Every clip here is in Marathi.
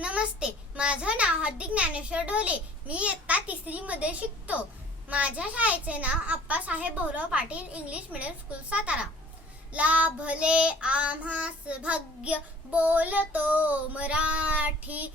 नमस्ते, माझं नाव हार्दिक ज्ञानेश्वर ढोले. मी इयत्ता 3री मध्ये शिकतो. माझ्या शाळेचे नाव Appasaheb Bhairav Patil English medium school Satara. लाभले आम्हास भाग्य बोलतो मराठी,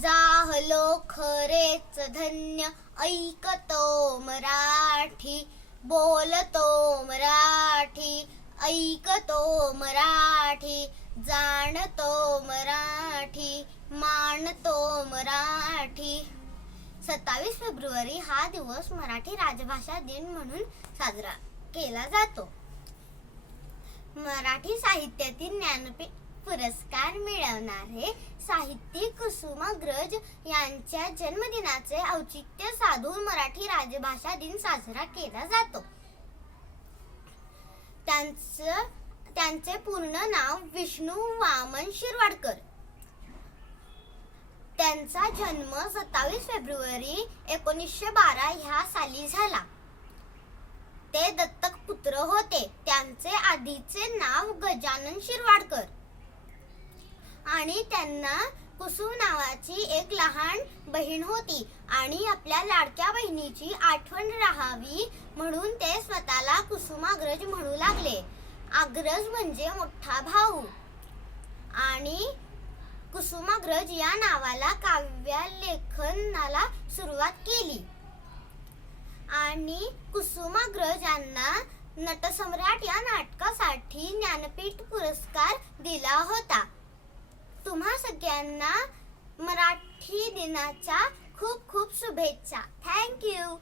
जाहलो खरेच धन्य ऐकतो मराठी. बोलतो मराठी, ऐकतो मराठी, जाणतो मराठी, मानतो मराठी. 27 फेब्रुवारी हा दिवस मराठी राजभाषा दिन म्हणून साजरा केला जातो. मराठी साहित्यातील ज्ञानपीठ पुरस्कार मिळवणारे साहित्यिक कुसुमाग्रज यांच्या जन्मदिनाचे औचित्य साधून मराठी राजभाषा दिन साजरा केला जातो. त्यांचे पूर्ण नाव विष्णू वामन शिरवाडकर. त्यांचा जन्म 27 फेब्रुवारी 1912 ह्या साली झाला. ते दत्तक पुत्र होते. त्यांचे आधीचे नाव गजानन शिरवाडकर आणि त्यांना कुसुम नावाची एक लहान बहीण होती आणि आपल्या लाडक्या बहिणीची आठवण राहावी म्हणून ते स्वतःला कुसुमाग्रज म्हणू लागले. अग्रज म्हणजे मोठा भाऊ. आणि कुसुमाग्रज या नावाला काव्यलेखनाला सुरुवात केली आणि कुसुमाग्रज यांना नटसम्राट या नाटकासाठी ज्ञानपीठ पुरस्कार दिला होता. तुम्हा सगळ्यांना मराठी दिनाच्या खूप खूप शुभेच्छा. Thank you.